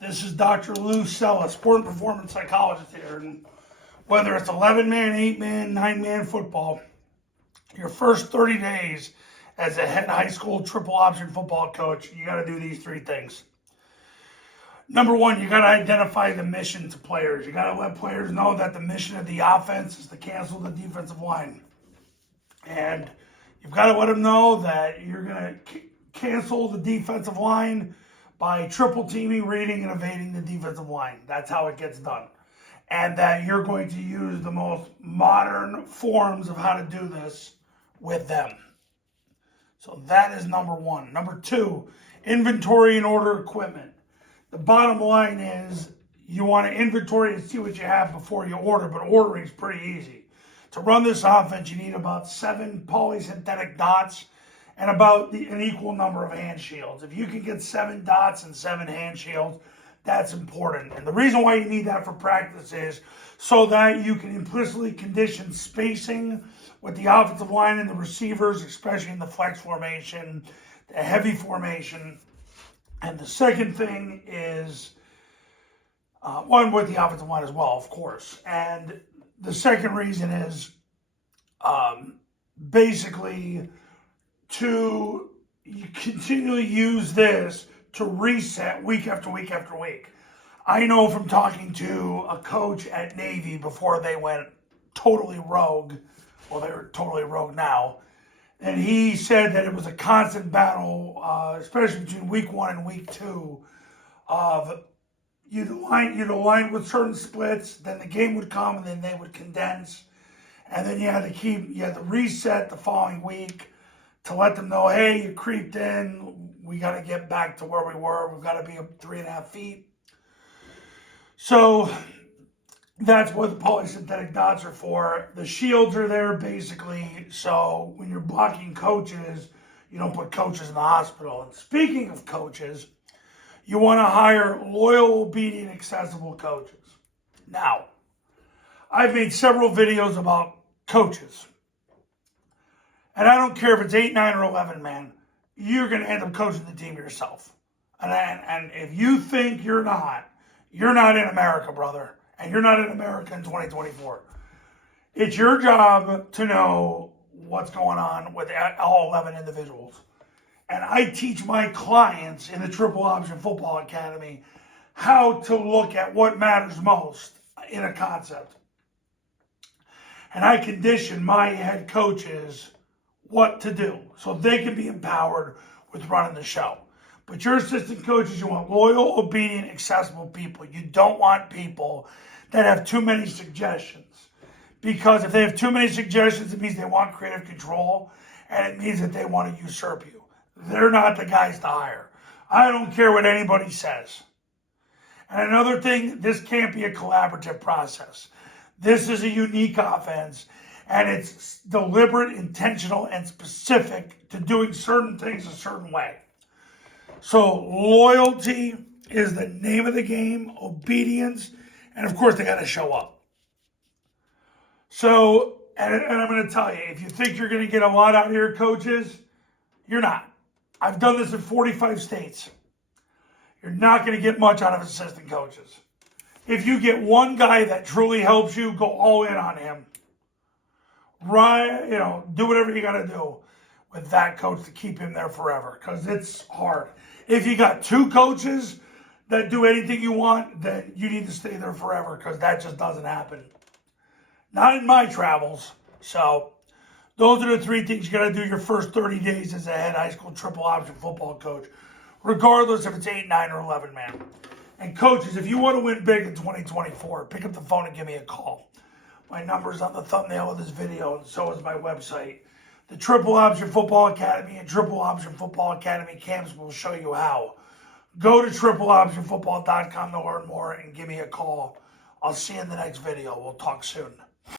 This is Dr. Lou Cella, sport and performance psychologist here. And whether it's 11-man, 8-man, 9-man football, your first 30 days as a head high school triple option football coach, you got to do these three things. Number one, you got to identify the mission to players. You got to let players know that the mission of the offense is to cancel the defensive line. And you've got to let them know that you're going to cancel the defensive line by triple teaming, reading, and evading the defensive line. That's how it gets done. And that you're going to use the most modern forms of how to do this with them. So that is number one. Number two, inventory and order equipment. The bottom line is you want to inventory and see what you have before you order, but ordering is pretty easy. To run this offense, you need about 7 polysynthetic dots and about an equal number of hand shields. If you can get 7 dots and 7 hand shields, that's important. And the reason why you need that for practice is so that you can implicitly condition spacing with the offensive line and the receivers, especially in the flex formation, the heavy formation. And the second thing is, one with the offensive line as well, of course. And the second reason is basically to continually use this to reset week after week after week. I know from talking to a coach at Navy before they went totally rogue, well, they're totally rogue now, and he said that it was a constant battle, especially between week 1 and week 2, of you'd align with certain splits, then the game would come, and then they would condense, and then you had to reset the following week to let them know, hey, you creeped in, we got to get back to where we were, we've got to be up 3.5 feet. So that's what the polysynthetic dots are for. The shields are there basically, so when you're blocking coaches, you don't put coaches in the hospital. And speaking of coaches, you want to hire loyal, obedient, accessible coaches. Now, I've made several videos about coaches. And I don't care if it's 8, 9, or 11, man. You're going to end up coaching the team yourself. And if you think you're not in America, brother. And you're not in America in 2024. It's your job to know what's going on with all 11 individuals. And I teach my clients in the Triple Option Football Academy how to look at what matters most in a concept. And I condition my head coaches what to do so they can be empowered with running the show. But your assistant coaches, you want loyal, obedient, accessible people. You don't want people that have too many suggestions. Because if they have too many suggestions, it means they want creative control, and it means that they want to usurp you. They're not the guys to hire. I don't care what anybody says. And another thing, this can't be a collaborative process. This is a unique offense, and it's deliberate, intentional, and specific to doing certain things a certain way. So loyalty is the name of the game, obedience, and of course they got to show up. So, and I'm going to tell you, if you think you're going to get a lot out of your coaches, you're not. I've done this in 45 states. You're not going to get much out of assistant coaches. If you get one guy that truly helps you, go all in on him. Right, do whatever you got to do with that coach to keep him there forever, because it's hard. If you got 2 coaches that do anything you want, then you need to stay there forever, because that just doesn't happen. Not in my travels. So those are the 3 things you got to do your first 30 days as a head high school triple option football coach, regardless if it's 8, 9, or 11, man. And coaches, if you want to win big in 2024, pick up the phone and give me a call. My number's on the thumbnail of this video, and so is my website. The Triple Option Football Academy and Triple Option Football Academy camps will show you how. Go to tripleoptionfootball.com to learn more and give me a call. I'll see you in the next video. We'll talk soon.